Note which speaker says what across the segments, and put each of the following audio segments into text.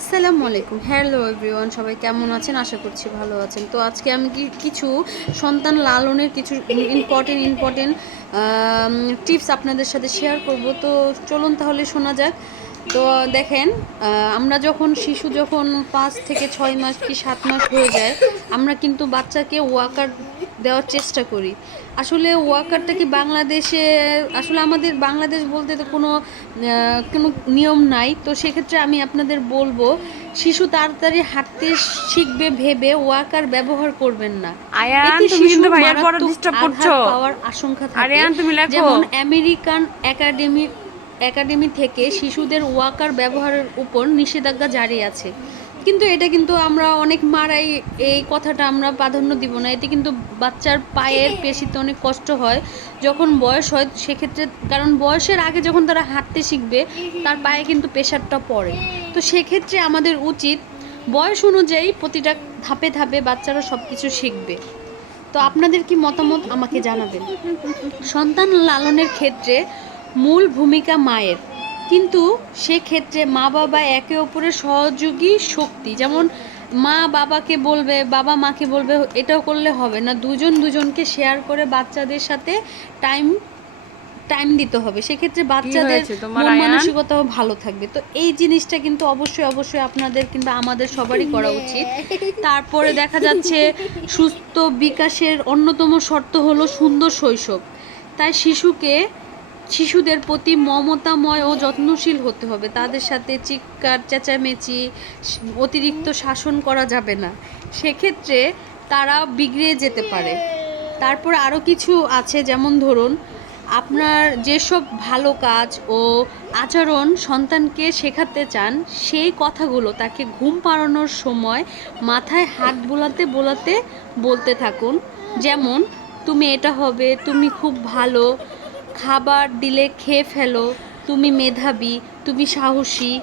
Speaker 1: আসসালামু আলাইকুম। Hello everyone, সবাই কেমন আছেন? আশা করছি ভালো আছেন। তো আজকে আমি কিছু সন্তান লালনের কিছু ইম্পর্টেন্ট ইম্পর্টেন্ট টিপস আপনাদের সাথে শেয়ার করব। তো চলুন তাহলে শোনা যাক। তো দেখেন আমরা যখন, শিশু যখন পাঁচ থেকে ছয় মাস কি সাত মাস হয়ে যায়, আমরা কিন্তু বাচ্চাকে ওয়াকার দেওয়ার চেষ্টা করি। আসলে ওয়াকারটা কি বাংলাদেশে আসলে আমাদের বাংলাদেশ বলতে তো কোনো কোনো নিয়ম নাই। তো সেক্ষেত্রে আমি আপনাদের বলব শিশু তাড়াতাড়ি হাঁটতে শিখবে ভেবে ওয়াকার ব্যবহার করবেন না। পাওয়ার আশঙ্কা থাকে। যেমন আমেরিকান একাডেমি একাডেমি থেকে শিশুদের ওয়াকার ব্যবহারের উপর নিষেধাজ্ঞা জারি আছে। কিন্তু এটা কিন্তু আমরা অনেক মারাই, এই কথাটা আমরা প্রাধান্য দিব না। এতে কিন্তু বাচ্চার পায়ের পেশিতে অনেক কষ্ট হয়। যখন বয়স হয়, সেক্ষেত্রে, কারণ বয়সের আগে যখন তারা হাঁটতে শিখবে, তার পায়ে কিন্তু প্রেশারটা পড়ে। তো সেক্ষেত্রে আমাদের উচিত বয়স অনুযায়ী প্রতিটা ধাপে ধাপে বাচ্চারা সব কিছু শিখবে। তো আপনাদের কি মতামত আমাকে জানাবেন? সন্তান লালনের ক্ষেত্রে মূল ভূমিকা মায়ের। কিন্তু সেক্ষেত্রে মা বাবা একে অপরের সহযোগী শক্তি। যেমন মা বাবাকে বলবে বাবা মাকে বলবে এটাও করলে হবে না। দুজন দুজনকে শেয়ার করে বাচ্চাদের সাথে টাইম টাইম দিতে হবে। সেক্ষেত্রে বাচ্চাদের মন? মানসিকতাও ভালো থাকবে। তো এই জিনিসটা কিন্তু অবশ্যই অবশ্যই আপনাদের কিংবা আমাদের সবারই করা উচিত। তারপরে দেখা যাচ্ছে সুস্থ বিকাশের অন্যতম শর্ত হলো সুন্দর শৈশব। তাই শিশুকে শিশুদের প্রতি মমতাময় ও যত্নশীল হতে হবে। তাদের সাথে চিৎকার, চেঁচামেচি অতিরিক্ত শাসন করা যাবে না। সেক্ষেত্রে তারা বিগড়ে যেতে পারে। তারপর আরও কিছু আছে, যেমন ধরুন, আপনার যেসব ভালো কাজ ও আচরণ সন্তানকে শেখাতে চান, সেই কথাগুলো তাকে ঘুম পাড়ানোর সময় মাথায় হাত বোলাতে বোলাতে বলতে থাকুন। যেমন, তুমি এটা হবে, তুমি খুব ভালো খাবার দিলে খেয়ে ফেলো। তুমি মেধাবী, তুমি সাহসী।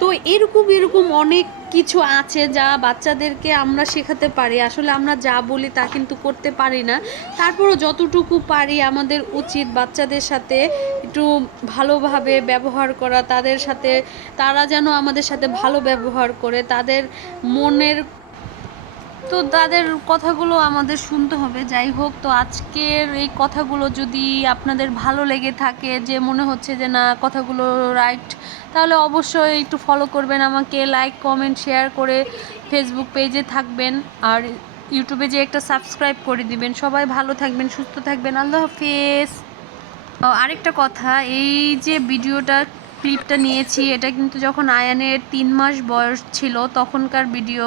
Speaker 1: তো এরকম এরকম অনেক কিছু আছে যা বাচ্চাদেরকে আমরা শেখাতে পারি। আসলে আমরা যা বলি তা কিন্তু করতে পারি না। তারপরও যতটুকু পারি আমাদের উচিত বাচ্চাদের সাথে একটু ভালোভাবে ব্যবহার করা, তাদের সাথে, তারা যেন আমাদের সাথে ভালো ব্যবহার করে, তাদের মনের তো তাদের কথাগুলো আমাদের শুনতে হবে। যাই হোক, তো আজকের এই কথাগুলো যদি আপনাদের ভালো লেগে থাকে, যে মনে হচ্ছে যে না, কথাগুলো রাইট তাহলে অবশ্যই একটু ফলো করবেন আমাকে লাইক কমেন্ট শেয়ার করে ফেসবুক পেজে থাকবেন। আর ইউটিউবে যে একটা সাবস্ক্রাইব করে দিবেন। সবাই ভালো থাকবেন, সুস্থ থাকবেন। আল্লাহ হাফিজ। আরেকটা কথা, এই যে ভিডিওটা ক্লিপটা নিয়েছি, এটা কিন্তু যখন আয়ানের তিন মাস বয়স ছিল, তখনকার ভিডিও